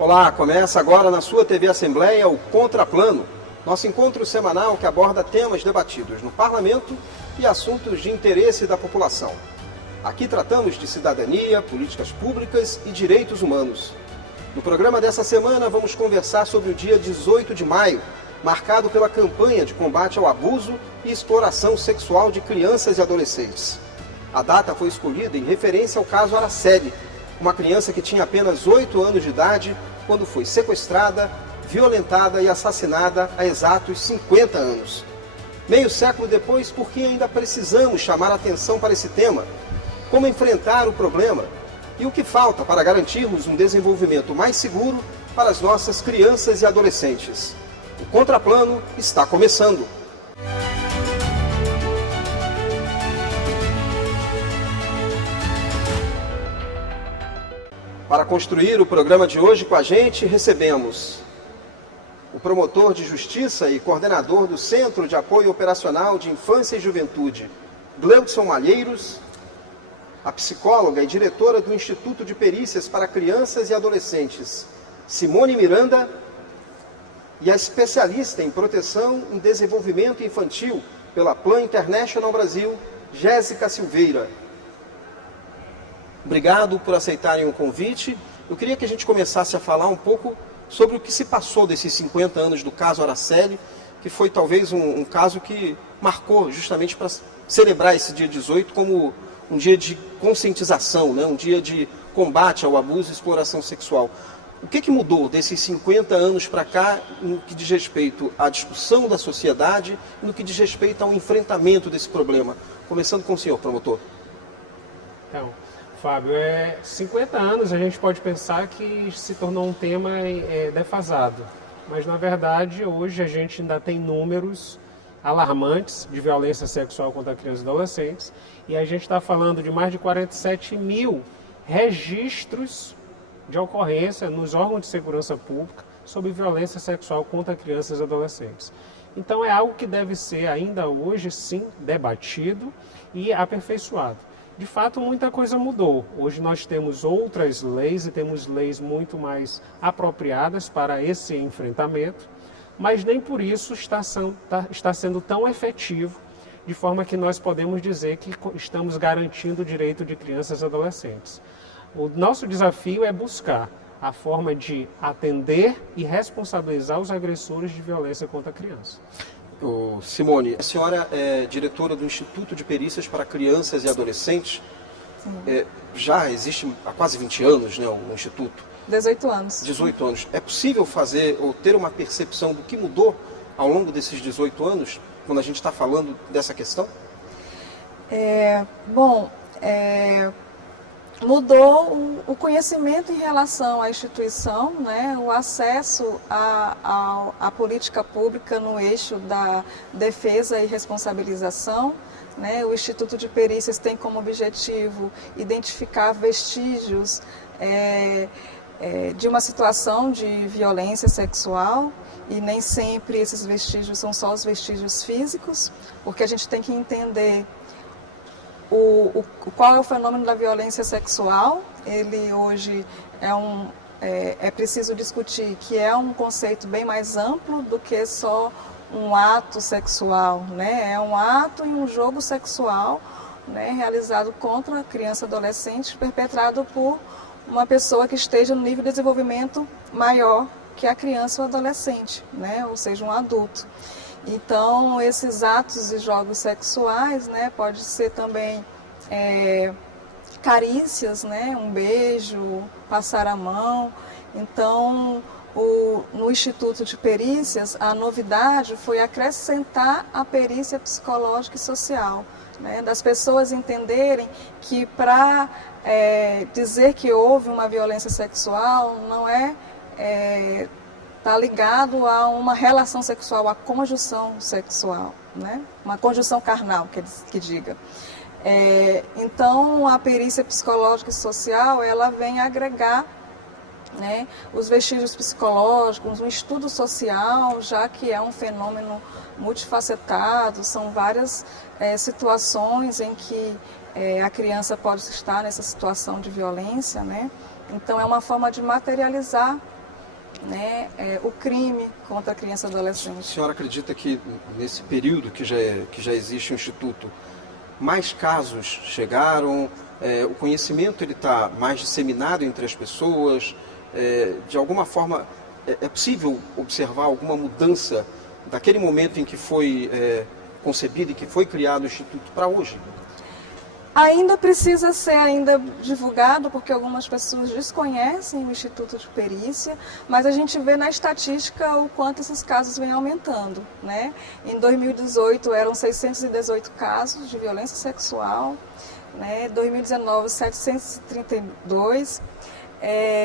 Olá, começa agora na sua TV Assembleia o Contraplano, nosso encontro semanal que aborda temas debatidos no Parlamento e assuntos de interesse da população. Aqui tratamos de cidadania, políticas públicas e direitos humanos. No programa dessa semana vamos conversar sobre o dia 18 de maio, marcado pela campanha de combate ao abuso e exploração sexual de crianças e adolescentes. A data foi escolhida em referência ao caso Araceli, uma criança que tinha apenas 8 anos de idade quando foi sequestrada, violentada e assassinada há exatos 50 anos. Meio século depois, por que ainda precisamos chamar atenção para esse tema? Como enfrentar o problema? E o que falta para garantirmos um desenvolvimento mais seguro para as nossas crianças e adolescentes? O Contraplano está começando. Para construir o programa de hoje com a gente, recebemos o promotor de justiça e coordenador do Centro de Apoio Operacional de Infância e Juventude, Gleudson Malheiros, a psicóloga e diretora do Instituto de Perícias para Crianças e Adolescentes, Simone Miranda, e a especialista em proteção e desenvolvimento infantil pela Plan International Brasil, Jéssica Silveira. Obrigado por aceitarem o convite. Eu queria que a gente começasse a falar um pouco sobre o que se passou desses 50 anos do caso Araceli, que foi talvez um caso que marcou justamente para celebrar esse dia 18 como um dia de conscientização, né? Um dia de combate ao abuso e exploração sexual. O que mudou desses 50 anos para cá no que diz respeito à discussão da sociedade e no que diz respeito ao enfrentamento desse problema? Começando com o senhor, promotor. Então, Fábio, 50 anos a gente pode pensar que se tornou um tema defasado, mas na verdade hoje a gente ainda tem números alarmantes de violência sexual contra crianças e adolescentes e a gente está falando de mais de 47 mil registros de ocorrência nos órgãos de segurança pública sobre violência sexual contra crianças e adolescentes. Então é algo que deve ser ainda hoje sim debatido e aperfeiçoado. De fato, muita coisa mudou. Hoje nós temos outras leis e temos leis muito mais apropriadas para esse enfrentamento, mas nem por isso está sendo tão efetivo, de forma que nós podemos dizer que estamos garantindo o direito de crianças e adolescentes. O nosso desafio é buscar a forma de atender e responsabilizar os agressores de violência contra a criança. Simone, a senhora é diretora do Instituto de Perícias para Crianças e Adolescentes. Já existe há quase 20 anos, né, o Instituto? 18 anos. 18 anos. É possível fazer ou ter uma percepção do que mudou ao longo desses 18 anos, quando a gente está falando dessa questão? Mudou o conhecimento em relação à instituição, né, o acesso à política pública no eixo da defesa e responsabilização. Né, o Instituto de Perícias tem como objetivo identificar vestígios de uma situação de violência sexual, e nem sempre esses vestígios são só os vestígios físicos, porque a gente tem que entender qual é o fenômeno da violência sexual. Ele hoje é preciso discutir que é um conceito bem mais amplo do que só um ato sexual, né? É um ato e um jogo sexual, né, realizado contra a criança e adolescente, perpetrado por uma pessoa que esteja no nível de desenvolvimento maior que a criança ou adolescente, né? Ou seja, um adulto. Então, esses atos e jogos sexuais, né, pode ser também carícias, né, um beijo, passar a mão. Então, no Instituto de Perícias, a novidade foi acrescentar a perícia psicológica e social, né, das pessoas entenderem que para dizer que houve uma violência sexual não está ligado a uma relação sexual, a conjunção sexual, né? Uma conjunção carnal, que diga. Então, a perícia psicológica e social, ela vem agregar, né, os vestígios psicológicos, um estudo social, já que é um fenômeno multifacetado, são várias situações em que a criança pode estar nessa situação de violência, né? Então, é uma forma de materializar né, o crime contra a criança e A adolescente. senhora acredita que nesse período que já existe o Instituto, mais casos chegaram, o conhecimento está mais disseminado entre as pessoas, de alguma forma é possível observar alguma mudança daquele momento em que foi concebido e que foi criado o Instituto para hoje? Ainda precisa ser divulgado, porque algumas pessoas desconhecem o Instituto de Perícia, mas a gente vê na estatística o quanto esses casos vêm aumentando, né? Em 2018 eram 618 casos de violência sexual, né? 2019 732.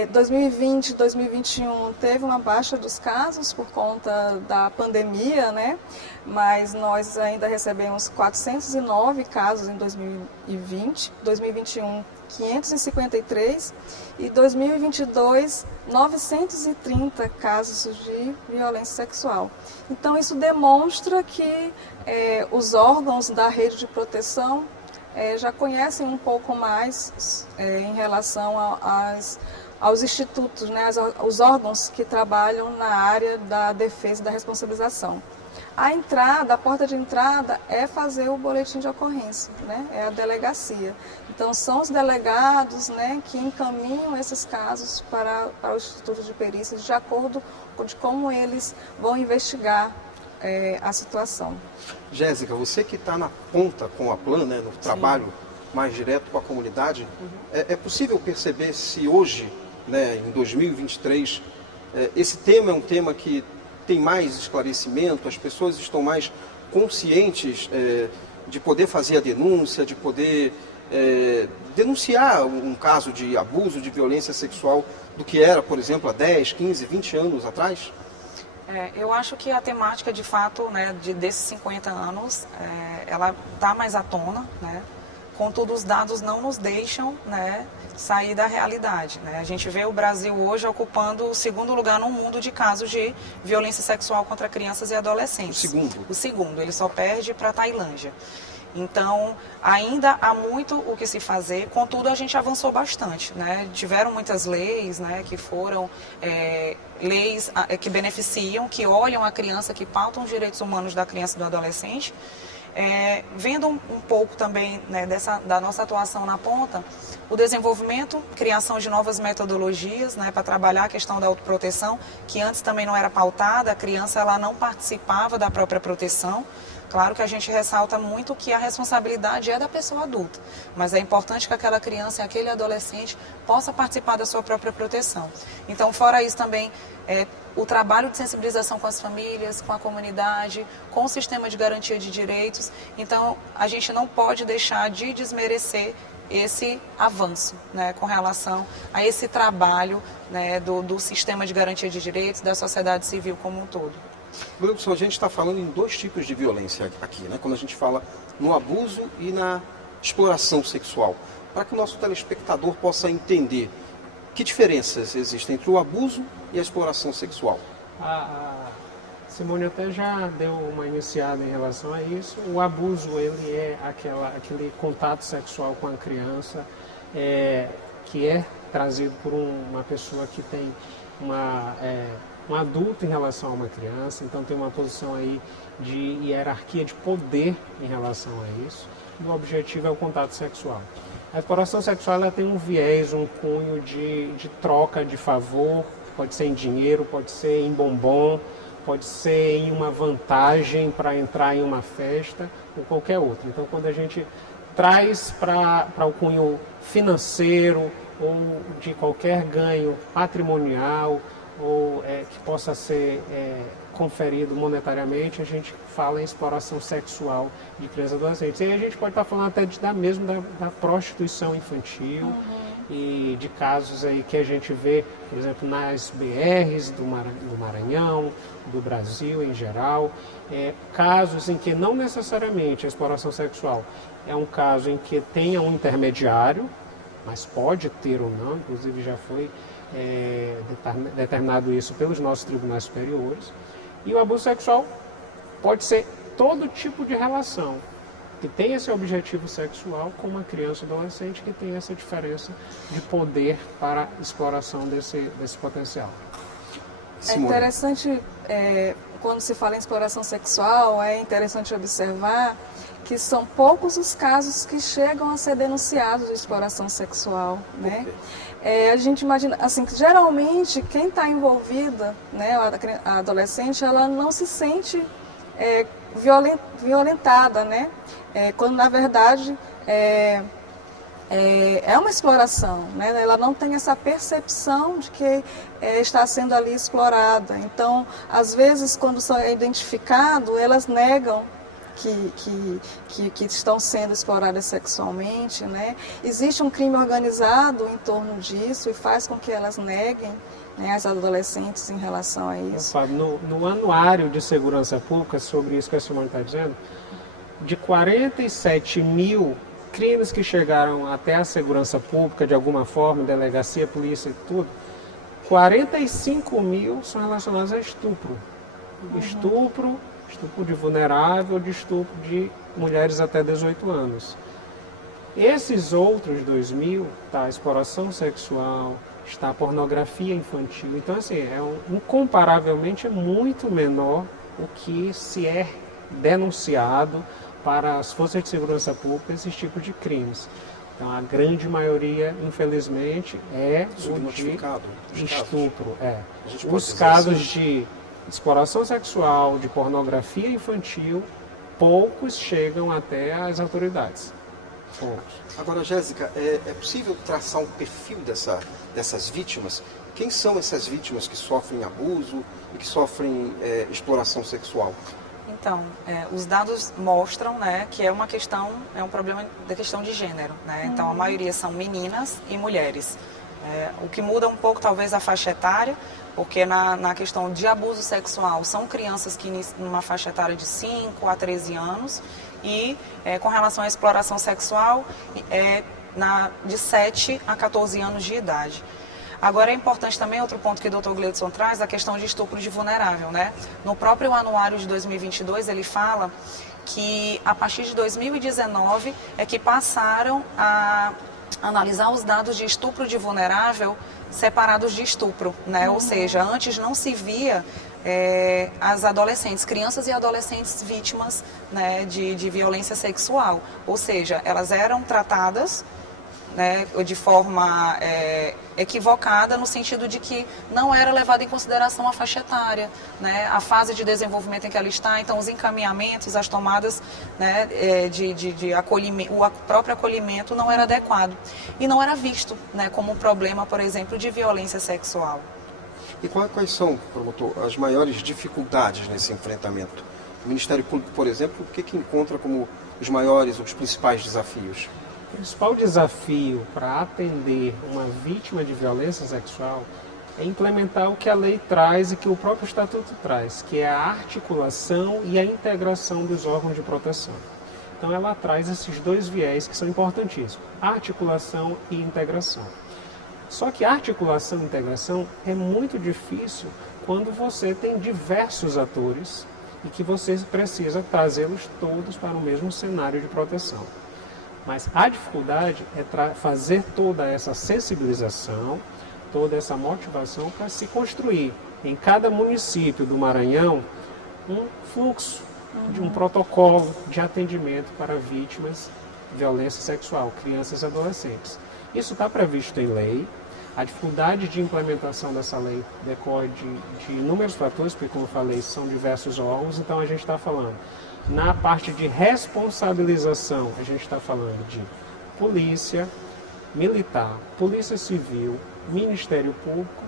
2020, 2021 teve uma baixa dos casos por conta da pandemia, né? Mas nós ainda recebemos 409 casos em 2020, 2021 553 e 2022 930 casos de violência sexual. Então isso demonstra que os órgãos da rede de proteção já conhecem um pouco mais em relação aos institutos, né, aos órgãos que trabalham na área da defesa e da responsabilização. A porta de entrada é fazer o boletim de ocorrência, né, é a delegacia. Então são os delegados, né, que encaminham esses casos para o Instituto de Perícias de acordo com como eles vão investigar a situação. Jéssica, você que está na ponta com a Plan, né, no trabalho mais direto com a comunidade, é possível perceber se hoje, né, em 2023, esse tema é um tema que tem mais esclarecimento, as pessoas estão mais conscientes de poder fazer a denúncia, de poder denunciar um caso de abuso, de violência sexual, do que era, por exemplo, há 10, 15, 20 anos atrás? Eu acho que a temática, de fato, né, desses 50 anos, ela está mais à tona, né? Contudo, os dados não nos deixam, né, sair da realidade, né? A gente vê o Brasil hoje ocupando o segundo lugar no mundo de casos de violência sexual contra crianças e adolescentes. O segundo, ele só perde para a Tailândia. Então, ainda há muito o que se fazer, contudo, a gente avançou bastante, né? Tiveram muitas leis, né, que foram leis que beneficiam, que olham a criança, que pautam os direitos humanos da criança e do adolescente. Vendo um pouco também, né, da nossa atuação na ponta, o desenvolvimento, criação de novas metodologias, né, para trabalhar a questão da autoproteção, que antes também não era pautada, a criança ela não participava da própria proteção. Claro que a gente ressalta muito que a responsabilidade é da pessoa adulta, mas é importante que aquela criança e aquele adolescente possa participar da sua própria proteção. Então, fora isso também, o trabalho de sensibilização com as famílias, com a comunidade, com o sistema de garantia de direitos. Então, a gente não pode deixar de desmerecer esse avanço, né, com relação a esse trabalho, né, do sistema de garantia de direitos, da sociedade civil como um todo. Wilson, a gente está falando em dois tipos de violência aqui, né? Quando a gente fala no abuso e na exploração sexual. Para que o nosso telespectador possa entender que diferenças existem entre o abuso e a exploração sexual. A Simone até já deu uma iniciada em relação a isso. O abuso, ele é aquele contato sexual com a criança que é trazido por uma pessoa que tem um adulto em relação a uma criança, então tem uma posição aí de hierarquia de poder em relação a isso. E o objetivo é o contato sexual. A exploração sexual ela tem um viés, um cunho de troca de favor, pode ser em dinheiro, pode ser em bombom, pode ser em uma vantagem para entrar em uma festa ou qualquer outra. Então, quando a gente traz para o cunho financeiro ou de qualquer ganho patrimonial, ou que possa ser conferido monetariamente, a gente fala em exploração sexual de crianças e adolescentes. E aí a gente pode estar falando até da prostituição infantil e de casos aí que a gente vê, por exemplo, nas BRs do Maranhão, do Brasil em geral, casos em que não necessariamente a exploração sexual é um caso em que tenha um intermediário, mas pode ter ou não, inclusive já foi determinado isso pelos nossos tribunais superiores. E o abuso sexual pode ser todo tipo de relação que tem esse objetivo sexual com uma criança ou adolescente que tem essa diferença de poder para exploração desse potencial. Simone. interessante, quando se fala em exploração sexual, é interessante observar que são poucos os casos que chegam a ser denunciados de exploração sexual, né? A gente imagina, assim, que geralmente quem está envolvida, né, a adolescente, ela não se sente violentada, né? Quando na verdade é uma exploração, né? Ela não tem essa percepção de que está sendo ali explorada. Então, às vezes, quando é identificado, elas negam que estão sendo exploradas sexualmente, né? Existe um crime organizado em torno disso e faz com que elas neguem, né, as adolescentes em relação a isso. No Anuário de Segurança Pública, sobre isso que a Simone está dizendo, de 47 mil crimes que chegaram até a segurança pública, de alguma forma, delegacia, polícia e tudo, 45 mil são relacionados a estupro. Estupro de vulnerável, de estupro de mulheres até 18 anos. Esses outros 2.000, tá, exploração sexual, está a pornografia infantil. Então, assim, incomparavelmente é muito menor o que se é denunciado para as forças de segurança pública esses tipos de crimes. Então, a grande maioria, infelizmente, é o de estupro. Os casos de exploração sexual, de pornografia infantil, poucos chegam até as autoridades. Poucos. Agora, Jéssica, é possível traçar um perfil dessas vítimas? Quem são essas vítimas que sofrem abuso e que sofrem exploração sexual? Então, os dados mostram, né, que é um problema da questão de gênero, né? Então, a maioria são meninas e mulheres. O que muda um pouco, talvez, a faixa etária, porque na questão de abuso sexual, são crianças que iniciam numa faixa etária de 5 a 13 anos, e com relação à exploração sexual, de 7 a 14 anos de idade. Agora é importante também, outro ponto que o Dr. Gleudson traz, a questão de estupro de vulnerável, né? No próprio anuário de 2022, ele fala que a partir de 2019 é que passaram a analisar os dados de estupro de vulnerável separados de estupro, né? Ou seja, antes não se via as adolescentes, crianças e adolescentes vítimas, né, de violência sexual. Ou seja, elas eram tratadas, né, de forma equivocada, no sentido de que não era levada em consideração a faixa etária, né, a fase de desenvolvimento em que ela está. Então, os encaminhamentos, as tomadas, né, de acolhimento, o próprio acolhimento não era adequado. E não era visto, né, como um problema, por exemplo, de violência sexual. E quais são, promotor, as maiores dificuldades nesse enfrentamento? O Ministério Público, por exemplo, o que encontra como os maiores, os principais desafios? O principal desafio para atender uma vítima de violência sexual é implementar o que a lei traz e que o próprio Estatuto traz, que é a articulação e a integração dos órgãos de proteção. Então ela traz esses dois viés que são importantíssimos, articulação e integração. Só que articulação e integração é muito difícil quando você tem diversos atores e que você precisa trazê-los todos para o mesmo cenário de proteção. Mas a dificuldade é fazer toda essa sensibilização, toda essa motivação para se construir em cada município do Maranhão um fluxo de um protocolo de atendimento para vítimas de violência sexual, crianças e adolescentes. Isso está previsto em lei. A dificuldade de implementação dessa lei decorre de inúmeros fatores, porque, como eu falei, são diversos órgãos, então a gente está falando. Na parte de responsabilização, a gente está falando de polícia militar, polícia civil, Ministério Público,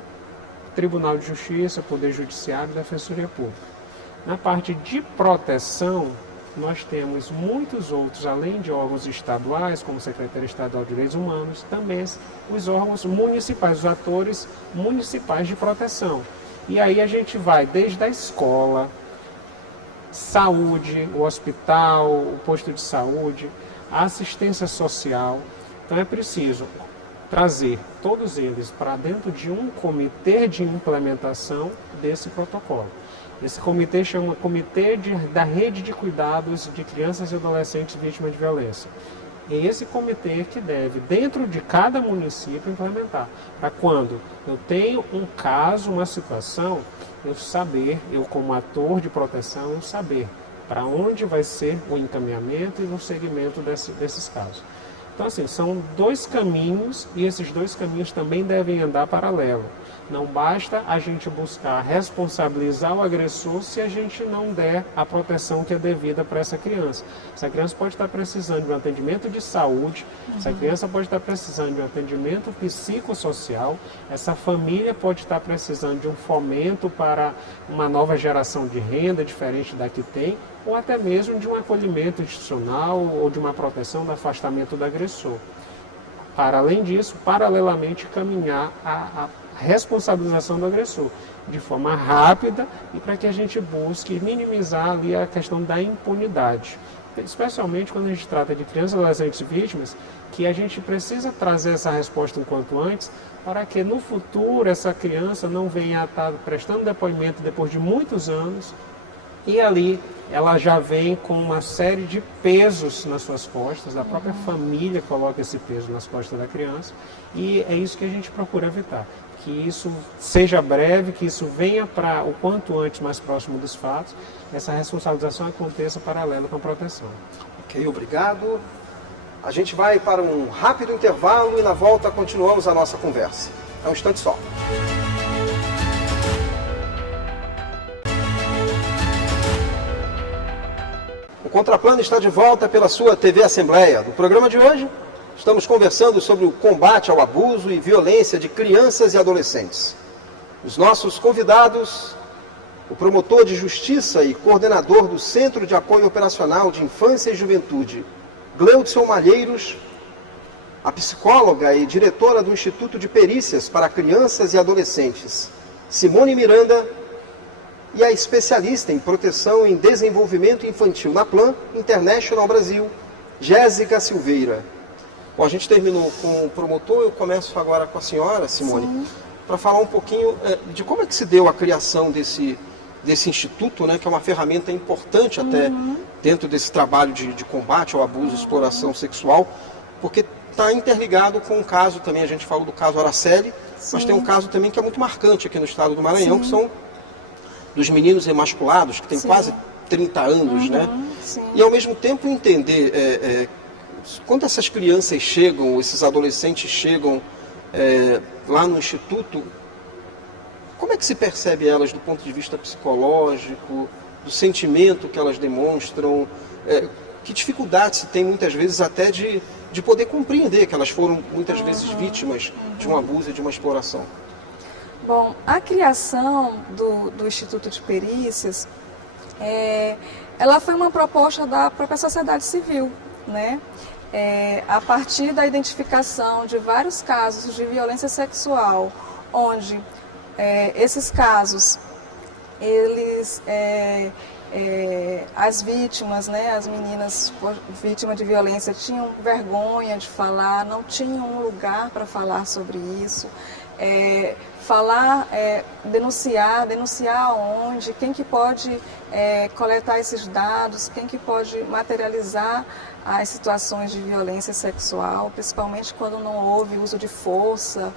Tribunal de Justiça, Poder Judiciário e Defensoria Pública. Na parte de proteção, nós temos muitos outros, além de órgãos estaduais, como Secretaria Estadual de Direitos Humanos, também os órgãos municipais, os atores municipais de proteção. E aí a gente vai desde a escola, saúde, o hospital, o posto de saúde, a assistência social. Então é preciso trazer todos eles para dentro de um comitê de implementação desse protocolo. Esse comitê chama Comitê da Rede de Cuidados de Crianças e Adolescentes Vítimas de Violência. É esse comitê que deve, dentro de cada município, implementar. Para quando eu tenho um caso, uma situação, eu saber, eu como ator de proteção, eu saber para onde vai ser o encaminhamento e o segmento desses casos. Então, assim, são dois caminhos e esses dois caminhos também devem andar paralelo. Não basta a gente buscar responsabilizar o agressor se a gente não der a proteção que é devida para essa criança. Essa criança pode estar precisando de um atendimento de saúde, essa criança pode estar precisando de um atendimento psicossocial, essa família pode estar precisando de um fomento para uma nova geração de renda diferente da que tem, ou até mesmo de um acolhimento institucional ou de uma proteção do afastamento do agressor. Para além disso, paralelamente, caminhar a responsabilização do agressor, de forma rápida e para que a gente busque minimizar ali a questão da impunidade. Especialmente quando a gente trata de crianças e adolescentes vítimas, que a gente precisa trazer essa resposta o quanto antes, para que no futuro essa criança não venha a estar prestando depoimento depois de muitos anos, e ali ela já vem com uma série de pesos nas suas costas, a própria família coloca esse peso nas costas da criança, e é isso que a gente procura evitar. Que isso seja breve, que isso venha para o quanto antes mais próximo dos fatos, essa responsabilização aconteça paralelo com a proteção. Ok, obrigado. A gente vai para um rápido intervalo e na volta continuamos a nossa conversa. É um instante só. O Contraplano está de volta pela sua TV Assembleia. No programa de hoje, estamos conversando sobre o combate ao abuso e violência de crianças e adolescentes. Os nossos convidados, o promotor de justiça e coordenador do Centro de Apoio Operacional de Infância e Juventude, Gleudson Malheiros, a psicóloga e diretora do Instituto de Perícias para Crianças e Adolescentes, Simone Miranda, e a especialista em proteção e desenvolvimento infantil na Plan International Brasil, Jéssica Silveira. Bom, a gente terminou com o promotor, eu começo agora com a senhora, Simone, para falar um pouquinho de como é que se deu a criação desse instituto, né, que é uma ferramenta importante até dentro desse trabalho de combate ao abuso e exploração sexual, porque está interligado com um caso também, a gente falou do caso Araceli, mas tem um caso também que é muito marcante aqui no estado do Maranhão, que são dos meninos emasculados, que tem quase 30 anos, né? E ao mesmo tempo entender quando essas crianças chegam, esses adolescentes chegam lá no Instituto, como é que se percebe elas do ponto de vista psicológico, do sentimento que elas demonstram, que dificuldade se tem muitas vezes até de poder compreender que elas foram muitas vezes vítimas de um abuso e de uma exploração? Bom, a criação do Instituto de Perícias, ela foi uma proposta da própria sociedade civil, né? A partir da identificação de vários casos de violência sexual, onde esses casos, eles, as vítimas, né, as meninas vítimas de violência tinham vergonha de falar, não tinham um lugar para falar sobre isso, denunciar onde, quem que pode coletar esses dados, quem que pode materializar as situações de violência sexual, principalmente quando não houve uso de força,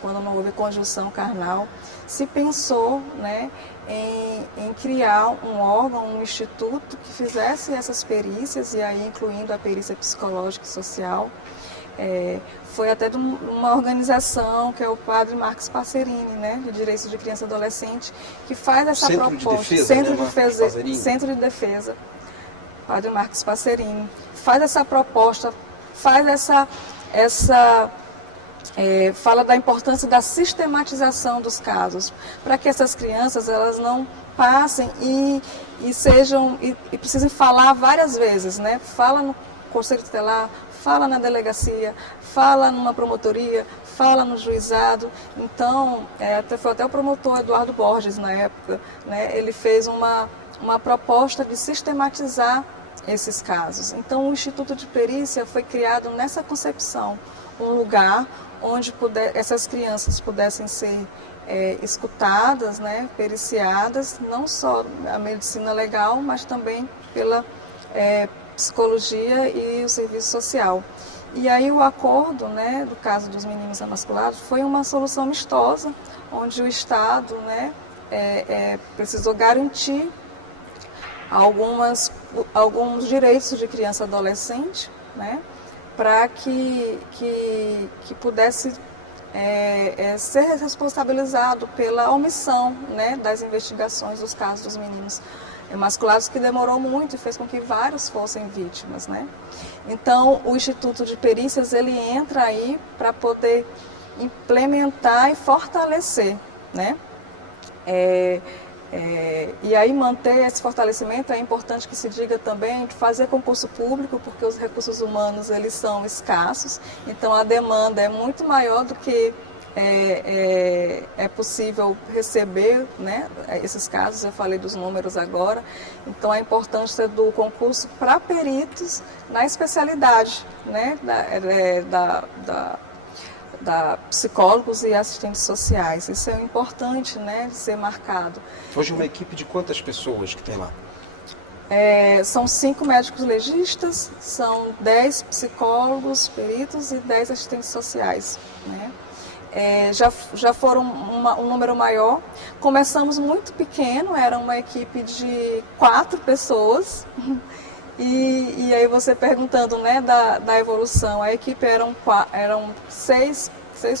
quando não houve conjunção carnal. Se pensou, né, em criar um órgão, um instituto que fizesse essas perícias, e aí incluindo a perícia psicológica e social. Foi até de uma organização que é o Padre Marcos Passerini, né, de Direitos de Criança e Adolescente, que faz essa proposta. Centro de Defesa, Padre Marcos Passerini, faz essa proposta, fala da importância da sistematização dos casos, para que essas crianças elas não passem e precisem falar várias vezes, né? Fala no Conselho Tutelar, fala na delegacia, fala numa promotoria, fala no juizado. Então, foi até o promotor Eduardo Borges, na época, né, ele fez uma proposta de sistematizar esses casos. Então, o Instituto de Perícia foi criado nessa concepção, um lugar onde essas crianças pudessem ser escutadas, né, periciadas, não só a medicina legal, mas também pela psicologia e o serviço social. E aí o acordo, né, do caso dos meninos emasculados, foi uma solução amistosa, onde o Estado, né, precisou garantir alguns direitos de criança e adolescente, né, para que pudesse ser responsabilizado pela omissão, né, das investigações dos casos dos meninos emasculados, que demorou muito e fez com que vários fossem vítimas, né? Então, o Instituto de Perícias, ele entra aí para poder implementar e fortalecer, né? E aí manter esse fortalecimento, é importante que se diga também de fazer concurso público, porque os recursos humanos, eles são escassos, então a demanda é muito maior do que é possível receber, né, esses casos. Eu falei dos números agora, então a importância do concurso para peritos na especialidade, né, da psicólogos e assistentes sociais. Isso é importante, né, de ser marcado. Hoje uma equipe de quantas pessoas que tem lá? São 5 médicos legistas, são 10 psicólogos, peritos e 10 assistentes sociais, né? Já foram um número maior. Começamos muito pequeno, era uma equipe de 4 pessoas. E aí você perguntando, né, da evolução, a equipe eram 6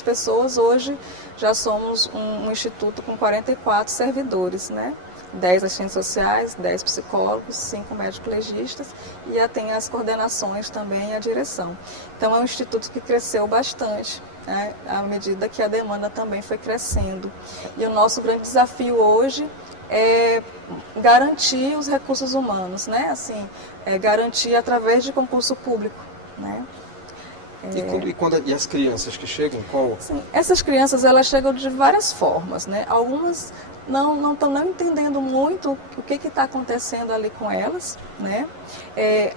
pessoas, hoje já somos um instituto com 44 servidores, né? 10 assistentes sociais, 10 psicólogos, 5 médicos legistas e tem as coordenações também e a direção. Então é um instituto que cresceu bastante, né, à medida que a demanda também foi crescendo. E o nosso grande desafio hoje é garantir os recursos humanos, né? Assim, garantir através de concurso público, né? E as crianças que chegam, qual? Sim, essas crianças, elas chegam de várias formas, né? Algumas não estão entendendo muito o que está acontecendo ali com elas, né?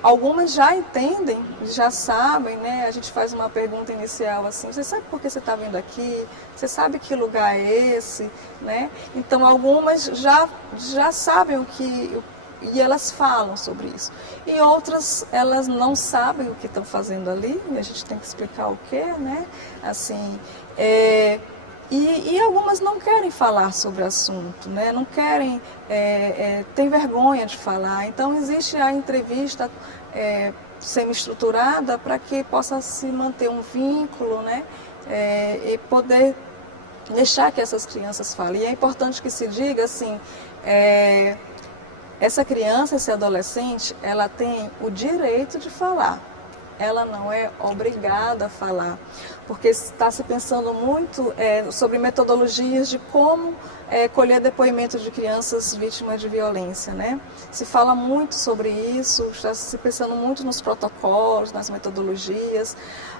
Algumas já entendem, já sabem, né? A gente faz uma pergunta inicial assim: você sabe por que você está vindo aqui? Você sabe que lugar é esse, né? Então algumas já sabem o que, e elas falam sobre isso. E outras, elas não sabem o que estão fazendo ali, e a gente tem que explicar o que, né? Assim, e algumas não querem falar sobre o assunto, né? Não querem, têm vergonha de falar. Então existe a entrevista semi-estruturada para que possa se manter um vínculo, né? E poder deixar que essas crianças falem. E é importante que se diga assim, essa criança, esse adolescente, ela tem o direito de falar. Ela não é obrigada a falar, porque está se pensando muito sobre metodologias de como colher depoimentos de crianças vítimas de violência, né? Se fala muito sobre isso, está se pensando muito nos protocolos, nas metodologias,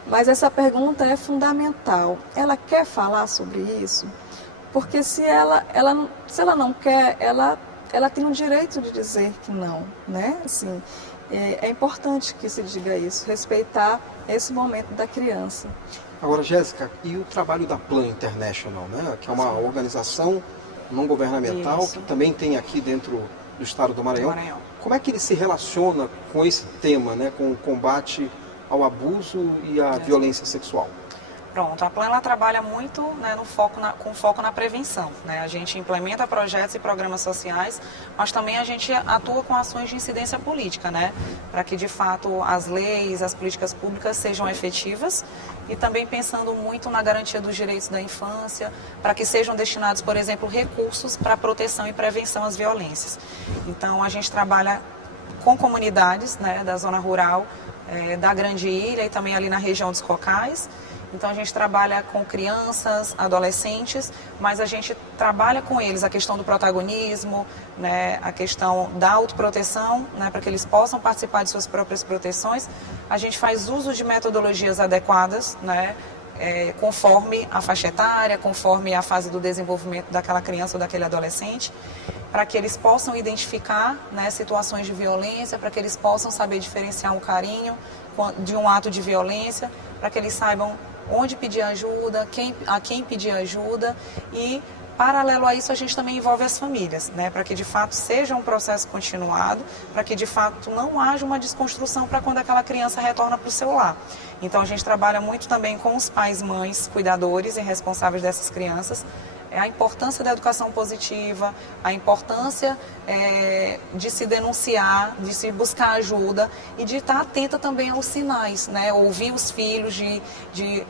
mas essa pergunta é fundamental. Ela quer falar sobre isso? Porque se ela não quer, ela tem o direito de dizer que não, né? Assim, é importante que se diga isso, respeitar esse momento da criança. Agora, Jéssica, e o trabalho da Plan International, né? Que é uma organização não governamental, que também tem aqui dentro do estado do Maranhão. Como é que ele se relaciona com esse tema, né? Com o combate ao abuso e à violência sexual? Pronto, a Plan ela trabalha muito, né, com foco na prevenção, né? A gente implementa projetos e programas sociais, mas também a gente atua com ações de incidência política, né? Para que de fato as leis, as políticas públicas sejam efetivas e também pensando muito na garantia dos direitos da infância, para que sejam destinados, por exemplo, recursos para proteção e prevenção às violências. Então a gente trabalha com comunidades, né, da zona rural, da Grande Ilha e também ali na região dos Cocais. Então a gente trabalha com crianças, adolescentes, mas a gente trabalha com eles a questão do protagonismo, né, a questão da autoproteção, né, para que eles possam participar de suas próprias proteções. A gente faz uso de metodologias adequadas, né, conforme a faixa etária, conforme a fase do desenvolvimento daquela criança ou daquele adolescente, para que eles possam identificar, né, situações de violência, para que eles possam saber diferenciar um carinho de um ato de violência, para que eles saibam onde pedir ajuda, a quem pedir ajuda e Paralelo a isso, a gente também envolve as famílias, né, para que de fato seja um processo continuado, para que de fato não haja uma desconstrução para quando aquela criança retorna para o seu lar. Então a gente trabalha muito também com os pais, mães, cuidadores e responsáveis dessas crianças, a importância da educação positiva, a importância de se denunciar, de se buscar ajuda e de estar atenta também aos sinais, né, ouvir os filhos, de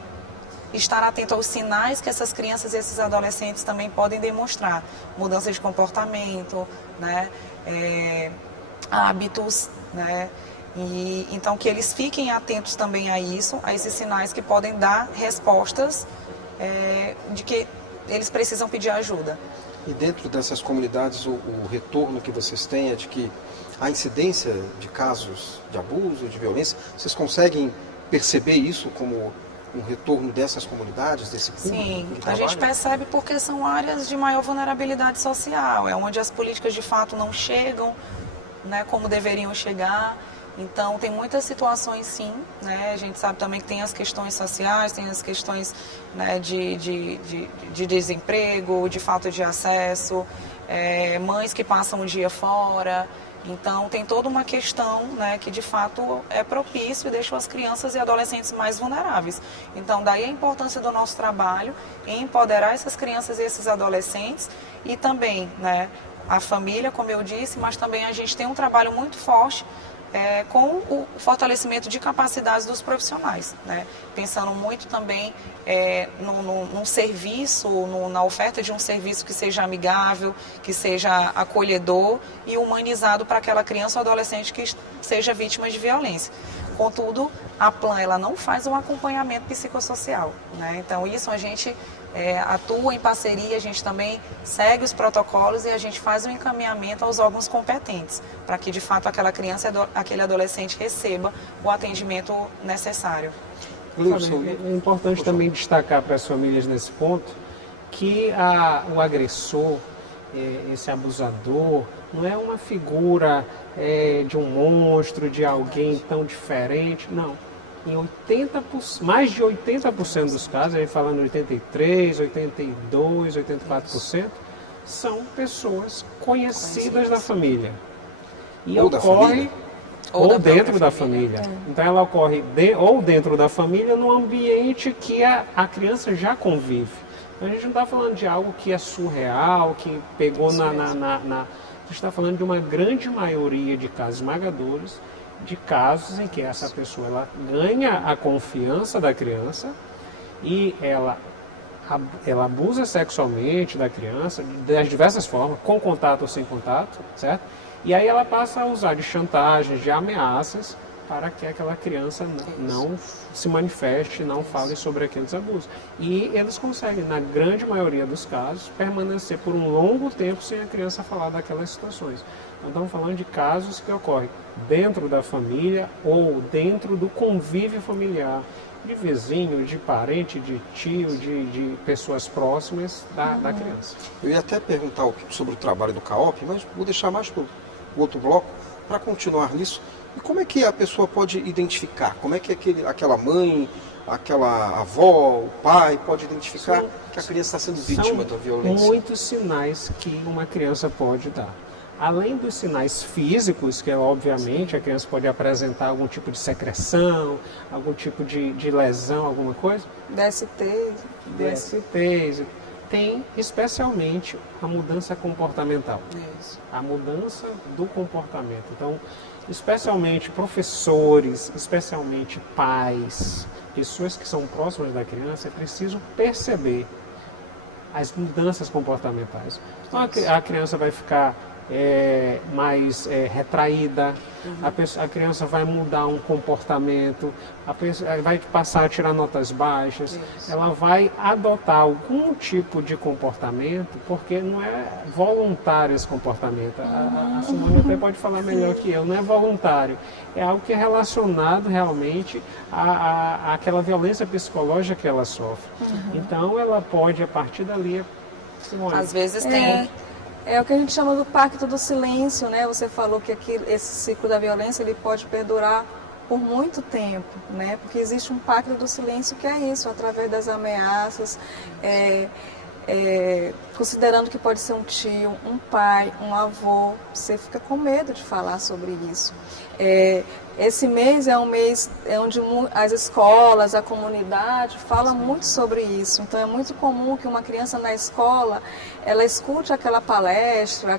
estar atento aos sinais que essas crianças e esses adolescentes também podem demonstrar. Mudança de comportamento, né, hábitos, né, e então que eles fiquem atentos também a isso, a esses sinais que podem dar respostas de que eles precisam pedir ajuda. E dentro dessas comunidades, o retorno que vocês têm é de que a incidência de casos de abuso, de violência, vocês conseguem perceber isso como um retorno dessas comunidades, desse público? Sim, a gente percebe porque são áreas de maior vulnerabilidade social, é onde as políticas de fato não chegam, né, como deveriam chegar. Então, tem muitas situações, sim, né? A gente sabe também que tem as questões sociais, tem as questões, né, de desemprego, de falta de acesso, mães que passam o dia fora. Então, tem toda uma questão, né, que de fato é propício e deixa as crianças e adolescentes mais vulneráveis. Então, daí a importância do nosso trabalho em empoderar essas crianças e esses adolescentes e também, né, a família, como eu disse, mas também a gente tem um trabalho muito forte com o fortalecimento de capacidades dos profissionais, né? Pensando muito também num serviço, na oferta de um serviço que seja amigável, que seja acolhedor e humanizado para aquela criança ou adolescente que seja vítima de violência. Contudo, a Plan ela não faz um acompanhamento psicossocial, né? Então isso a gente atua em parceria, a gente também segue os protocolos e a gente faz um encaminhamento aos órgãos competentes, para que de fato aquela criança, aquele adolescente receba o atendimento necessário. É importante também destacar para as famílias nesse ponto que o agressor, esse abusador, não é uma figura de um monstro, de alguém tão diferente, não. Em mais de 80% dos casos, aí falando 83%, 82%, 84%, são pessoas conhecidas da família. E ou ocorre ou dentro da família. família. Então ela ocorre ou dentro da família, num ambiente que a criança já convive. Então a gente não está falando de algo que é surreal, que pegou A gente está falando de uma grande maioria de casos esmagadores, de casos em que essa pessoa ela ganha a confiança da criança e ela abusa sexualmente da criança, das diversas formas, com contato ou sem contato, certo? E aí ela passa a usar de chantagens, de ameaças, para que aquela criança não se manifeste, não fale sobre aqueles abusos. E eles conseguem, na grande maioria dos casos, permanecer por um longo tempo sem a criança falar daquelas situações. Então, estamos falando de casos que ocorrem dentro da família ou dentro do convívio familiar, de vizinho, de parente, de tio, de pessoas próximas da criança. Eu ia até perguntar sobre o trabalho do CAOP, mas vou deixar mais para o outro bloco para continuar nisso. E como é que a pessoa pode identificar? Como é que aquela mãe, aquela avó, o pai pode identificar que a criança está sendo vítima da violência? São muitos sinais que uma criança pode dar. Além dos sinais físicos, que obviamente a criança pode apresentar algum tipo de secreção, algum tipo de lesão, alguma coisa. DSTs. Tem especialmente a mudança comportamental. Isso. A mudança do comportamento. Então, especialmente professores, especialmente pais, pessoas que são próximas da criança, é preciso perceber as mudanças comportamentais. Então, a criança vai ficar mais retraída, a criança vai mudar um comportamento, vai passar a tirar notas baixas, ela vai adotar algum tipo de comportamento, porque não é voluntário esse comportamento. A Simone até pode falar melhor que eu, não é voluntário, é algo que é relacionado realmente àquela violência psicológica que ela sofre. Então ela pode, a partir dali, Simone, às vezes tem... É o que a gente chama do pacto do silêncio, né? Você falou que esse ciclo da violência ele pode perdurar por muito tempo, né? Porque existe um pacto do silêncio que é isso, através das ameaças, considerando que pode ser um tio, um pai, um avô, você fica com medo de falar sobre isso. Esse mês é um mês onde as escolas, a comunidade fala muito sobre isso. Então é muito comum que uma criança na escola, ela escute aquela palestra,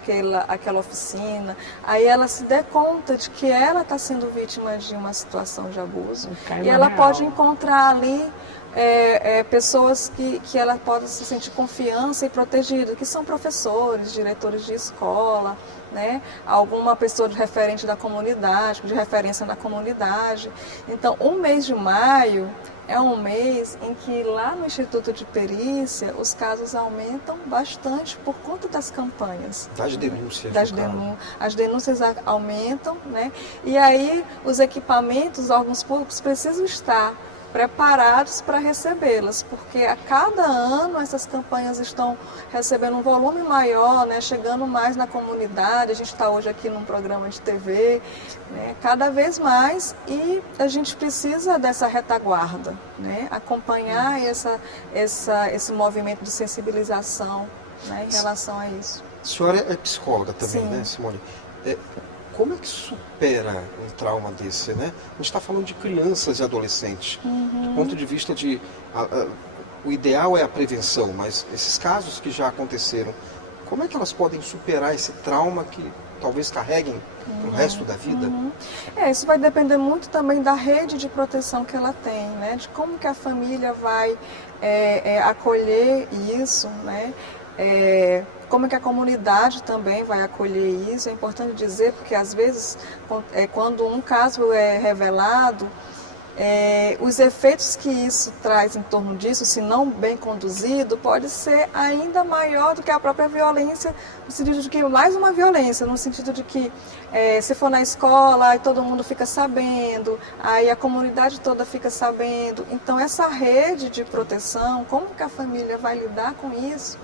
aquela oficina, aí ela se dê conta de que ela está sendo vítima de uma situação de abuso. E ela pode encontrar ali pessoas que ela pode se sentir confiança e protegida, que são professores, diretores de escola, né? Alguma pessoa de referente da comunidade, de referência na comunidade. Então, o mês de maio é um mês em que lá no Instituto de Perícia os casos aumentam bastante por conta das campanhas. Das denúncias. As denúncias aumentam, né? E aí os equipamentos, os órgãos públicos precisam estar preparados para recebê-las, porque a cada ano essas campanhas estão recebendo um volume maior, né, chegando mais na comunidade. A gente está hoje aqui num programa de TV, né, cada vez mais, e a gente precisa dessa retaguarda, né, acompanhar esse movimento de sensibilização, né, em relação a isso. A senhora é psicóloga também, Sim. né, Simone? Como é que supera um trauma desse, né? A gente está falando de crianças e adolescentes. Do ponto de vista de... o ideal é a prevenção, mas esses casos que já aconteceram, como é que elas podem superar esse trauma que talvez carreguem para o resto da vida? Isso vai depender muito também da rede de proteção que ela tem, né? De como que a família vai acolher isso, né? Como que a comunidade também vai acolher isso. É importante dizer, porque às vezes, quando um caso é revelado, os efeitos que isso traz em torno disso, se não bem conduzido, pode ser ainda maior do que a própria violência, no sentido de que mais uma violência, no sentido de que se for na escola, aí todo mundo fica sabendo, aí a comunidade toda fica sabendo. Então essa rede de proteção, como que a família vai lidar com isso,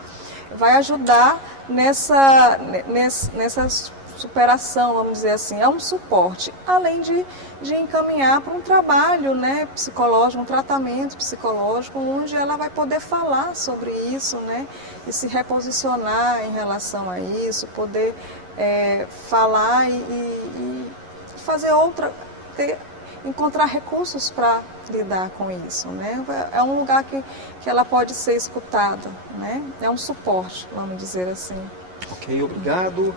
vai ajudar nessa superação, vamos dizer assim. É um suporte, além de encaminhar para um trabalho, né, psicológico, um tratamento psicológico, onde ela vai poder falar sobre isso, né, e se reposicionar em relação a isso, poder falar e fazer encontrar recursos para lidar com isso, né? É um lugar que ela pode ser escutada, né? É um suporte, vamos dizer assim. Ok, obrigado.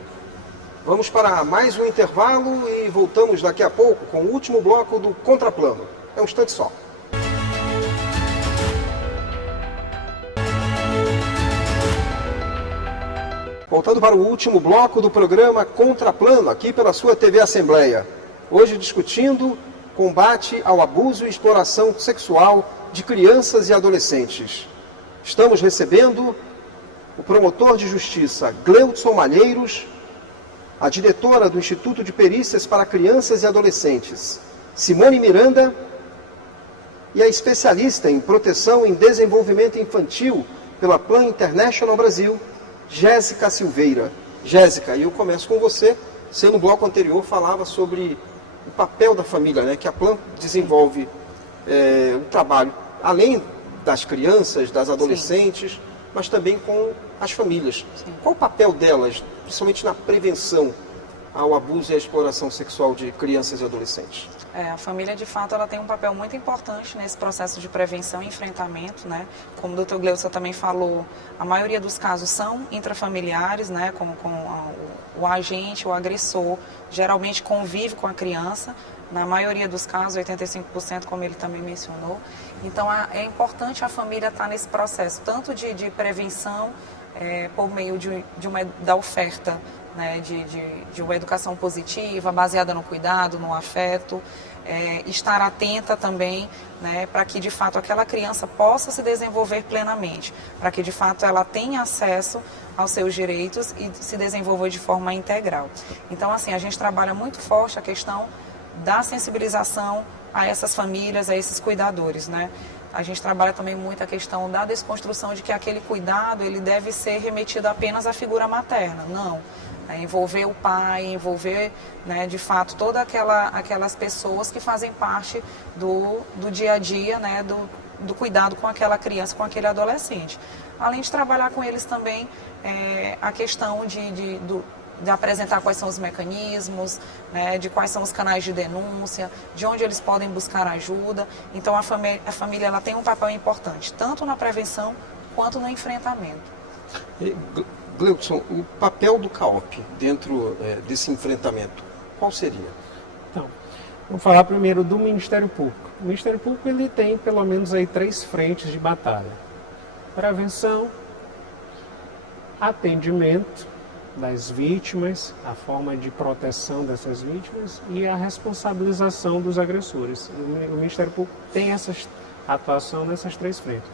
Vamos para mais um intervalo e voltamos daqui a pouco com o último bloco do Contraplano. É um instante só. Voltando para o último bloco do programa Contraplano, aqui pela sua TV Assembleia. Hoje discutindo combate ao abuso e exploração sexual de crianças e adolescentes. Estamos recebendo o promotor de justiça Gleudson Malheiros, a diretora do Instituto de Perícias para Crianças e Adolescentes, Simone Miranda, e a especialista em proteção em desenvolvimento infantil pela Plan International Brasil, Jéssica Silveira. Jéssica, eu começo com você. Você no bloco anterior falava sobre o papel da família, né, que a Plan desenvolve um trabalho, além das crianças, das adolescentes, mas também com as famílias. Sim. Qual o papel delas, principalmente na prevenção ao abuso e à exploração sexual de crianças e adolescentes? A família, de fato, ela tem um papel muito importante nesse processo de prevenção e enfrentamento, né? Como o Dr. Gleudson também falou, a maioria dos casos são intrafamiliares, né? Com o agente, o agressor, geralmente convive com a criança, na maioria dos casos, 85%, como ele também mencionou. Então, é importante a família estar nesse processo, tanto de prevenção, por meio da oferta, né, de uma educação positiva, baseada no cuidado, no afeto, estar atenta também, né, para que de fato aquela criança possa se desenvolver plenamente, para que de fato ela tenha acesso aos seus direitos e se desenvolva de forma integral. Então, assim, a gente trabalha muito forte a questão da sensibilização a essas famílias, a esses cuidadores, né? A gente trabalha também muito a questão da desconstrução de que aquele cuidado ele deve ser remetido apenas à figura materna. Não. Envolver o pai, envolver, né, de fato, todas aquelas pessoas que fazem parte do dia a dia, né, do cuidado com aquela criança, com aquele adolescente. Além de trabalhar com eles também a questão de apresentar quais são os mecanismos, né, de quais são os canais de denúncia, de onde eles podem buscar ajuda. Então, a família ela tem um papel importante, tanto na prevenção quanto no enfrentamento. Gleudson, o papel do CAOP dentro desse enfrentamento, qual seria? Então, vamos falar primeiro do Ministério Público. O Ministério Público ele tem pelo menos aí 3 frentes de batalha: prevenção, atendimento das vítimas, a forma de proteção dessas vítimas e a responsabilização dos agressores. O Ministério Público tem essa atuação nessas 3 frentes.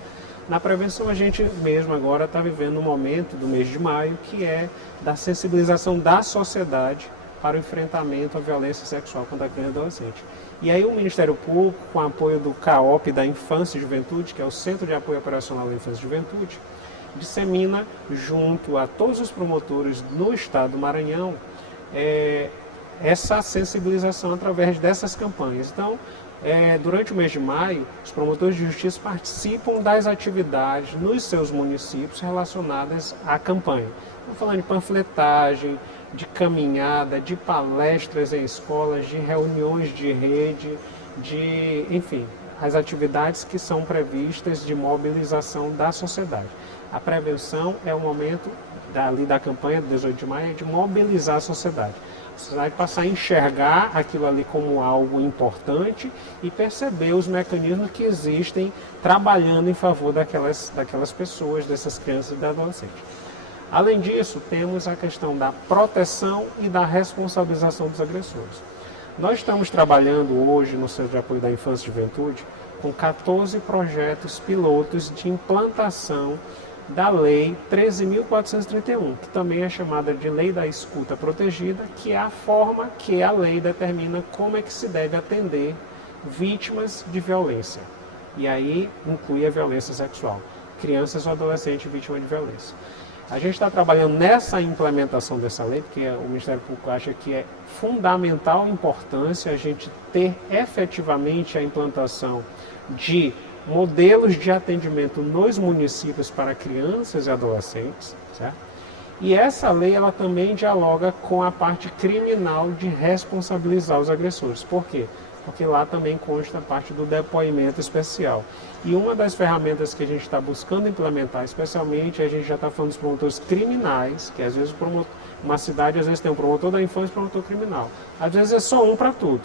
Na prevenção, a gente mesmo agora está vivendo um momento do mês de maio que é da sensibilização da sociedade para o enfrentamento à violência sexual contra a criança e adolescente. E aí o Ministério Público, com o apoio do CAOP da Infância e Juventude, que é o Centro de Apoio Operacional da Infância e Juventude, dissemina junto a todos os promotores no estado do Maranhão essa sensibilização através dessas campanhas. Então, durante o mês de maio, os promotores de justiça participam das atividades nos seus municípios relacionadas à campanha. Estamos falando de panfletagem, de caminhada, de palestras em escolas, de reuniões de rede, enfim, as atividades que são previstas de mobilização da sociedade. A prevenção é o momento da campanha do 18 de maio de mobilizar a sociedade. A sociedade passar a enxergar aquilo ali como algo importante e perceber os mecanismos que existem trabalhando em favor daquelas pessoas, dessas crianças e adolescentes. Além disso, temos a questão da proteção e da responsabilização dos agressores. Nós estamos trabalhando hoje no Centro de Apoio da Infância e Juventude com 14 projetos pilotos de implantação da Lei 13.431, que também é chamada de Lei da Escuta Protegida, que é a forma que a lei determina como é que se deve atender vítimas de violência. E aí inclui a violência sexual, crianças ou adolescentes vítimas de violência. A gente está trabalhando nessa implementação dessa lei, porque o Ministério Público acha que é fundamental importância a gente ter efetivamente a implantação de modelos de atendimento nos municípios para crianças e adolescentes, certo? E essa lei ela também dialoga com a parte criminal de responsabilizar os agressores. Por quê? Porque lá também consta a parte do depoimento especial. E uma das ferramentas que a gente está buscando implementar, especialmente, a gente já está falando dos promotores criminais, que às vezes uma cidade às vezes tem um promotor da infância e um promotor criminal. Às vezes é só um para tudo.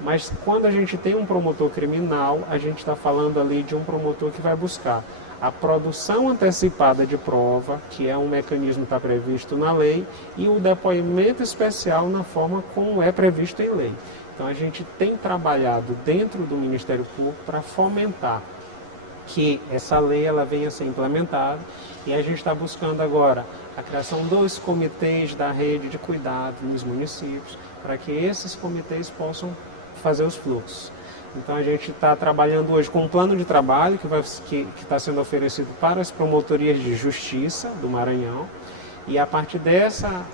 Mas quando a gente tem um promotor criminal, a gente está falando ali de um promotor que vai buscar a produção antecipada de prova, que é um mecanismo que está previsto na lei, e o depoimento especial na forma como é previsto em lei. Então a gente tem trabalhado dentro do Ministério Público para fomentar que essa lei ela venha a ser implementada, e a gente está buscando agora a criação dos comitês da rede de cuidado nos municípios, para que esses comitês possam fazer os fluxos. Então a gente está trabalhando hoje com um plano de trabalho que está sendo oferecido para as promotorias de justiça do Maranhão, e a partir dessa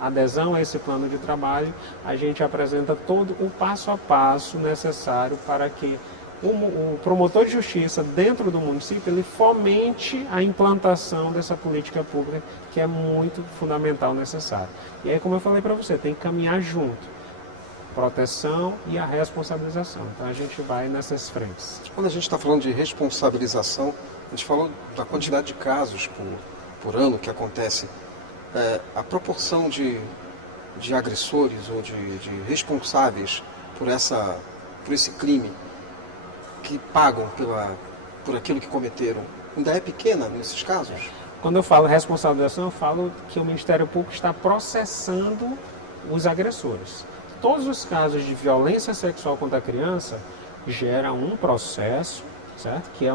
adesão a esse plano de trabalho, a gente apresenta todo o passo a passo necessário para que o promotor de justiça dentro do município ele fomente a implantação dessa política pública que é muito fundamental, necessária. E aí, como eu falei para você, tem que caminhar junto. Proteção e a responsabilização. Então a gente vai nessas frentes. Quando a gente está falando de responsabilização, a gente falou da quantidade de casos por ano que acontece. A proporção de agressores ou de responsáveis por esse crime que pagam por aquilo que cometeram ainda é pequena nesses casos? Quando eu falo responsabilização, eu falo que o Ministério Público está processando os agressores. Todos os casos de violência sexual contra a criança geram um processo, certo? Que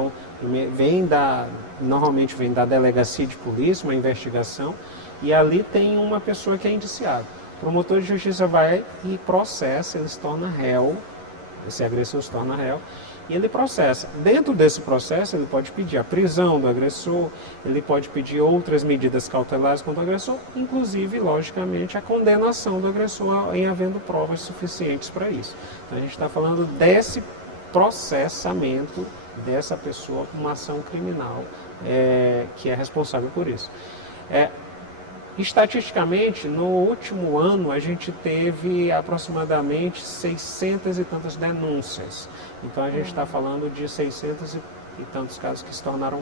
normalmente vem da delegacia de polícia, uma investigação, e ali tem uma pessoa que é indiciada. O promotor de justiça vai e processa, ele se torna réu, esse agressor se torna réu, e ele processa. Dentro desse processo, ele pode pedir a prisão do agressor, ele pode pedir outras medidas cautelares contra o agressor, inclusive, logicamente, a condenação do agressor em havendo provas suficientes para isso. Então, a gente está falando desse processamento dessa pessoa uma ação criminal que é responsável por isso. Estatisticamente, no último ano, a gente teve aproximadamente 600 e tantas denúncias. Então, a gente está falando de 600 e tantos casos que se tornaram,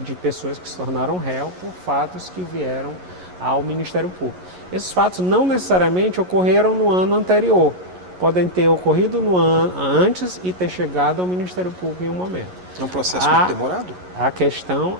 de pessoas que se tornaram réu por fatos que vieram ao Ministério Público. Esses fatos não necessariamente ocorreram no ano anterior. Podem ter ocorrido no ano antes e ter chegado ao Ministério Público em um momento. É um processo muito demorado? A questão,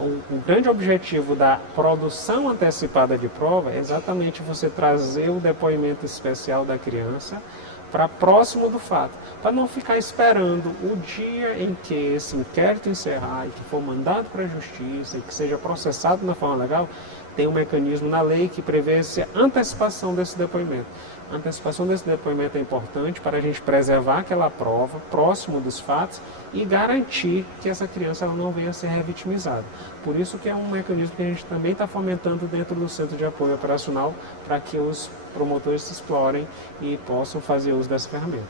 o grande objetivo da produção antecipada de prova é exatamente você trazer o depoimento especial da criança para próximo do fato, para não ficar esperando o dia em que esse inquérito encerrar e que for mandado para a justiça e que seja processado na forma legal. Tem um mecanismo na lei que prevê essa antecipação desse depoimento. A antecipação desse depoimento é importante para a gente preservar aquela prova próximo dos fatos e garantir que essa criança ela não venha a ser revitimizada. Por isso que é um mecanismo que a gente também está fomentando dentro do Centro de Apoio Operacional para que os promotores se explorem e possam fazer uso dessa ferramenta.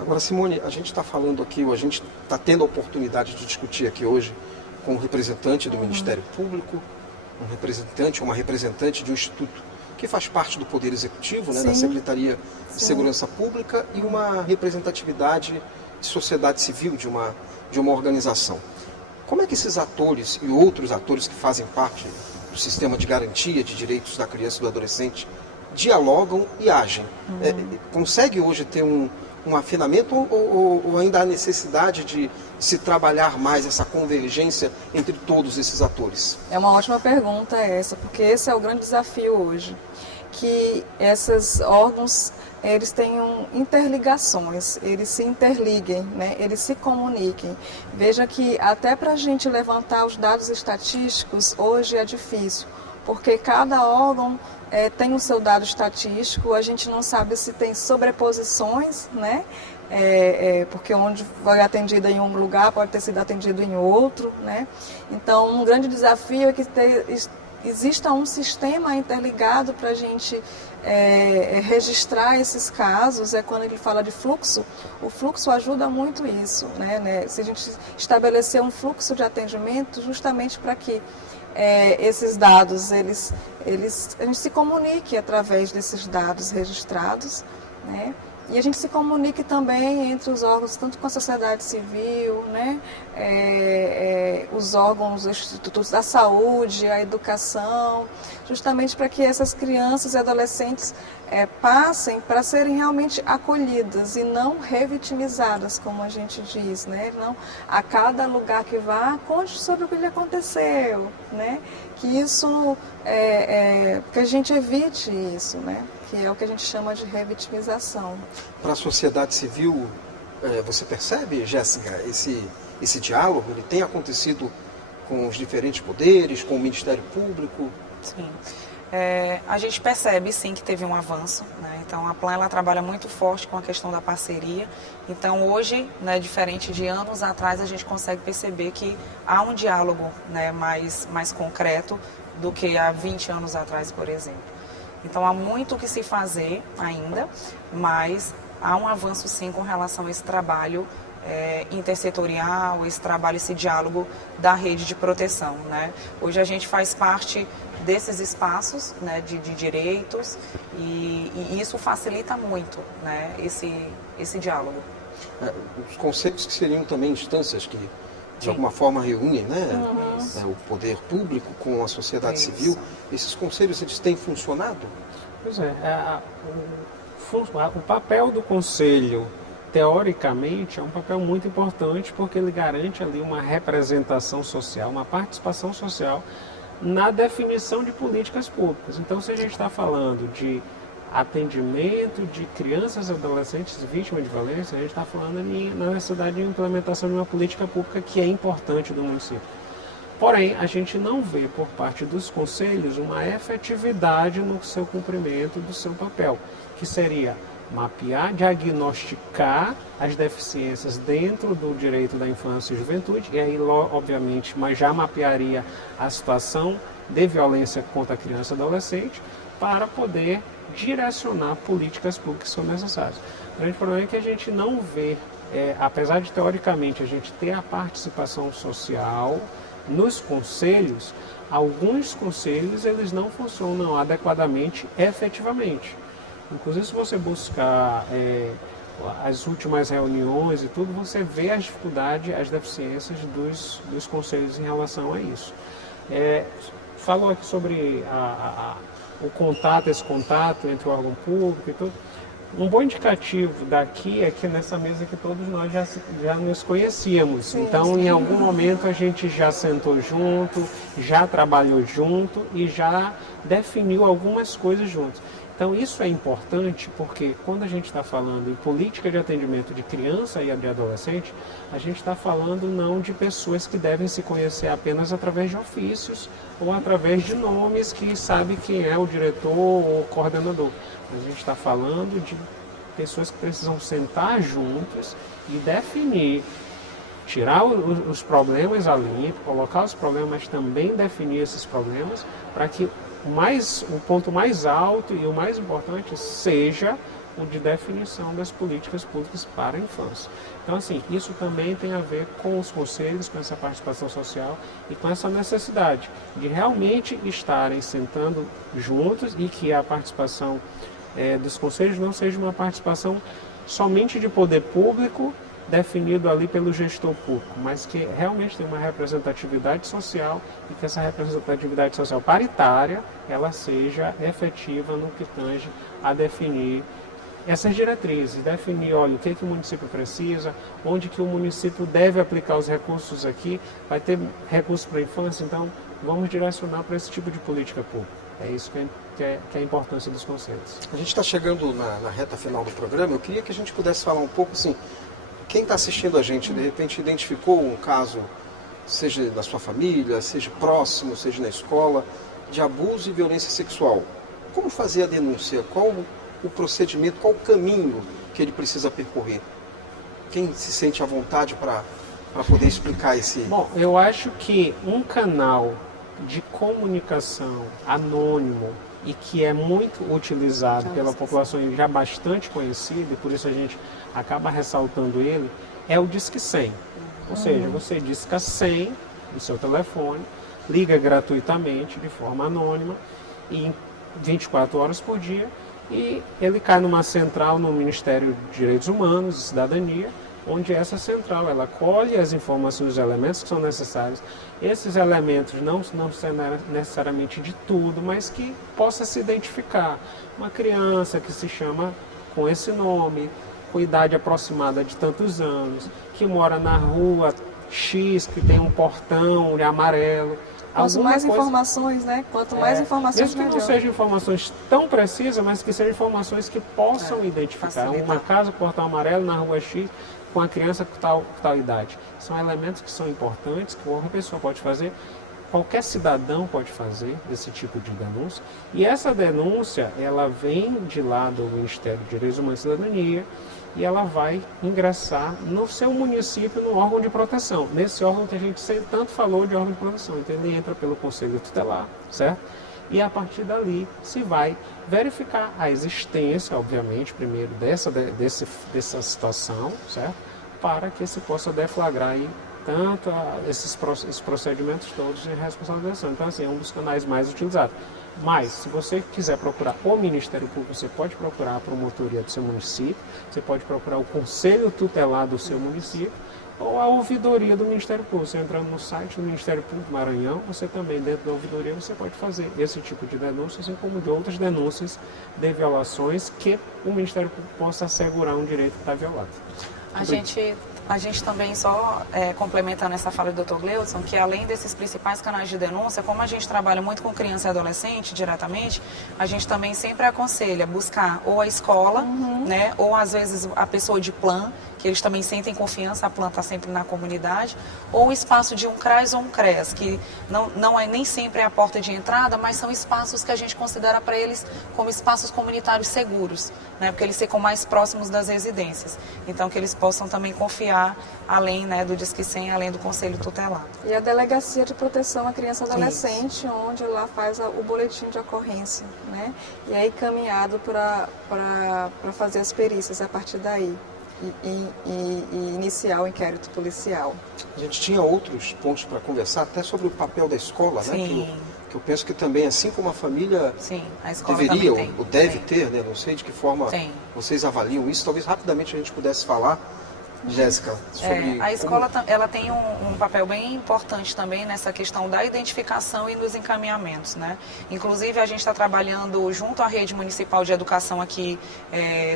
Agora, Simone, a gente está falando aqui, a gente está tendo a oportunidade de discutir aqui hoje com um representante do Ministério Público, um representante, uma representante de um instituto que faz parte do Poder Executivo, né, da Secretaria de Segurança Pública, e uma representatividade de sociedade civil, de uma organização. Como é que esses atores e outros atores que fazem parte do sistema de garantia de direitos da criança e do adolescente dialogam e agem? Consegue hoje ter um afinamento ou ainda há necessidade de se trabalhar mais essa convergência entre todos esses atores? É uma ótima pergunta essa, porque esse é o grande desafio hoje, que esses órgãos eles tenham interligações, eles se interliguem, né? Eles se comuniquem. Veja que até para a gente levantar os dados estatísticos hoje é difícil, porque cada órgão tem o seu dado estatístico, a gente não sabe se tem sobreposições, né? Porque onde foi atendido em um lugar pode ter sido atendido em outro, né? Então, um grande desafio é que exista um sistema interligado para a gente registrar esses casos. Quando ele fala de fluxo, o fluxo ajuda muito isso, né? Se a gente estabelecer um fluxo de atendimento justamente para que esses dados, a gente se comunique através desses dados registrados, né? E a gente se comunique também entre os órgãos, tanto com a sociedade civil, né? Os órgãos, os institutos da saúde, a educação, justamente para que essas crianças e adolescentes passem para serem realmente acolhidas e não revitimizadas, como a gente diz, né? Não, a cada lugar que vá, conte sobre o que lhe aconteceu, né? Que isso, que a gente evite isso, né? Que é o que a gente chama de revitimização. Para a sociedade civil, você percebe, Jéssica, esse diálogo, ele tem acontecido com os diferentes poderes, com o Ministério Público? Sim. A gente percebe sim que teve um avanço, né? Então a Plan ela trabalha muito forte com a questão da parceria. Então hoje, né, diferente de anos atrás, a gente consegue perceber que há um diálogo, né, mais concreto do que há 20 anos atrás, por exemplo. Então há muito o que se fazer ainda, mas há um avanço sim com relação a esse trabalho intersetorial, esse trabalho, esse diálogo da rede de proteção, né? Hoje a gente faz parte desses espaços, né, de direitos e isso facilita muito, né, esse diálogo. Os conselhos que seriam também instâncias que de alguma forma reúnem, né, o poder público com a sociedade civil, esses conselhos eles têm funcionado? Pois o papel do conselho, teoricamente, é um papel muito importante porque ele garante ali uma representação social, uma participação social na definição de políticas públicas. Então, se a gente está falando de atendimento de crianças e adolescentes vítimas de violência, a gente está falando na necessidade de implementação de uma política pública que é importante do município. Porém, a gente não vê por parte dos conselhos uma efetividade no seu cumprimento do seu papel, que seria mapear, diagnosticar as deficiências dentro do direito da infância e juventude, e aí, obviamente, mas já mapearia a situação de violência contra a criança e adolescente para poder direcionar políticas públicas que são necessárias. O grande problema é que a gente não vê apesar de teoricamente a gente ter a participação social nos conselhos, alguns conselhos eles não funcionam adequadamente, efetivamente. Inclusive, se você buscar as últimas reuniões e tudo, você vê as dificuldades, as deficiências dos conselhos em relação a isso. Falou aqui sobre o contato, esse contato entre o órgão público e tudo. Um bom indicativo daqui é que nessa mesa que todos nós já nos conhecíamos. Sim, então, sim. em algum momento a gente já sentou junto, já trabalhou junto e já definiu algumas coisas juntos. Então, isso é importante porque quando a gente está falando em política de atendimento de criança e de adolescente, a gente está falando não de pessoas que devem se conhecer apenas através de ofícios ou através de nomes que sabe quem é o diretor ou o coordenador. A gente está falando de pessoas que precisam sentar juntas e definir, tirar os problemas a limpo, colocar os problemas, mas também definir esses problemas para que o ponto mais alto e o mais importante seja o de definição das políticas públicas para a infância. Então, assim, isso também tem a ver com os conselhos, com essa participação social e com essa necessidade de realmente estarem sentando juntos e que a participação dos conselhos não seja uma participação somente de poder público definido ali pelo gestor público, mas que realmente tem uma representatividade social e que essa representatividade social paritária ela seja efetiva no que tange a definir essas diretrizes, definir, olha, o que o município precisa, onde que o município deve aplicar os recursos aqui, vai ter recursos para a infância, então vamos direcionar para esse tipo de política pública. É isso que é a importância dos conselhos. A gente está chegando na reta final do programa, eu queria que a gente pudesse falar um pouco assim, quem está assistindo a gente, de repente identificou um caso, seja na sua família, seja próximo, seja na escola, de abuso e violência sexual. Como fazer a denúncia? Qual o procedimento, qual o caminho que ele precisa percorrer? Quem se sente à vontade para poder explicar esse... Bom, eu acho que um canal de comunicação anônimo e que é muito utilizado pela população e já bastante conhecido, e por isso a gente acaba ressaltando ele, é o Disque 100. Ou seja, você disca 100 no seu telefone, liga gratuitamente, de forma anônima, e 24 horas por dia, e ele cai numa central no Ministério de Direitos Humanos e Cidadania, onde essa central ela colhe as informações, os elementos que são necessários. Esses elementos não necessariamente de tudo, mas que possa se identificar. Uma criança que se chama com esse nome, com idade aproximada de tantos anos, que mora na rua X, que tem um portão de amarelo. Quanto mais informações, né? Quanto mais informações, mesmo que não sejam informações tão precisas, mas que sejam informações que possam identificar. Facilitar. Uma casa com portão amarelo na rua X, com a criança com tal idade. São elementos que são importantes, que qualquer pessoa pode fazer, qualquer cidadão pode fazer esse tipo de denúncia. E essa denúncia, ela vem de lá do Ministério de Direitos Humanos e Cidadania, e ela vai ingressar no seu município, no órgão de proteção. Nesse órgão que a gente tanto falou de órgão de proteção. Então ele entra pelo Conselho Tutelar, certo? E a partir dali se vai verificar a existência, obviamente, primeiro dessa situação, certo? Para que se possa deflagrar aí tanto esses procedimentos todos de responsabilização. Então, assim, é um dos canais mais utilizados. Mas, se você quiser procurar o Ministério Público, você pode procurar a promotoria do seu município, você pode procurar o Conselho Tutelar do seu município, ou a ouvidoria do Ministério Público. Você entrando no site do Ministério Público Maranhão, você também, dentro da ouvidoria, você pode fazer esse tipo de denúncia, assim como de outras denúncias de violações que o Ministério Público possa assegurar um direito que está violado. A gente também só complementando essa fala do Dr. Gleudson, que além desses principais canais de denúncia, como a gente trabalha muito com criança e adolescente diretamente, a gente também sempre aconselha buscar ou a escola, né, ou às vezes a pessoa de plan, que eles também sentem confiança, a plan está sempre na comunidade, ou o espaço de um CRAS ou um CREAS, que não é nem sempre a porta de entrada, mas são espaços que a gente considera para eles como espaços comunitários seguros, né, porque eles ficam mais próximos das residências. Então, que eles possam também confiar, além, né, do Disque 100, além do Conselho Tutelar. E a Delegacia de Proteção à Criança e Adolescente, onde lá faz o boletim de ocorrência, né? E aí caminhado para fazer as perícias a partir daí. e iniciar o inquérito policial. A gente tinha outros pontos para conversar, até sobre o papel da escola, né? Que eu penso que também, assim como a família a escola deveria também tem. ou deve ter, né? Não sei de que forma vocês avaliam isso. Talvez rapidamente a gente pudesse falar, Jéssica, sobre a escola ela tem um papel bem importante também nessa questão da identificação e nos encaminhamentos, né? Inclusive a gente está trabalhando junto à rede municipal de educação aqui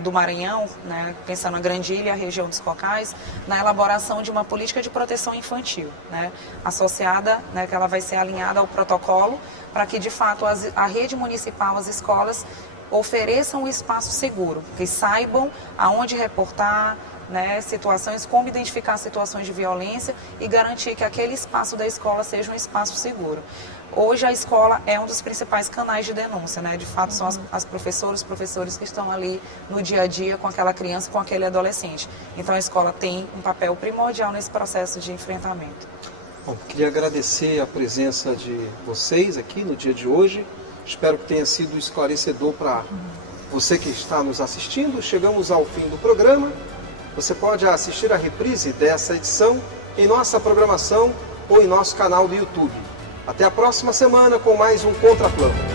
do Maranhão, né? Pensando na Grande Ilha, a região dos Cocais, na elaboração de uma política de proteção infantil, né? Associada, né? Que ela vai ser alinhada ao protocolo para que de fato a rede municipal, as escolas ofereçam um espaço seguro, que saibam aonde reportar, né, situações, como identificar situações de violência e garantir que aquele espaço da escola seja um espaço seguro. Hoje a escola é um dos principais canais de denúncia, né? De fato são as professoras, os professores que estão ali no dia a dia com aquela criança, com aquele adolescente. Então a escola tem um papel primordial nesse processo de enfrentamento. Bom, queria agradecer a presença de vocês aqui no dia de hoje. Espero que tenha sido esclarecedor para você que está nos assistindo. Chegamos ao fim do programa. Você pode assistir a reprise dessa edição em nossa programação ou em nosso canal do YouTube. Até a próxima semana com mais um Contraplano.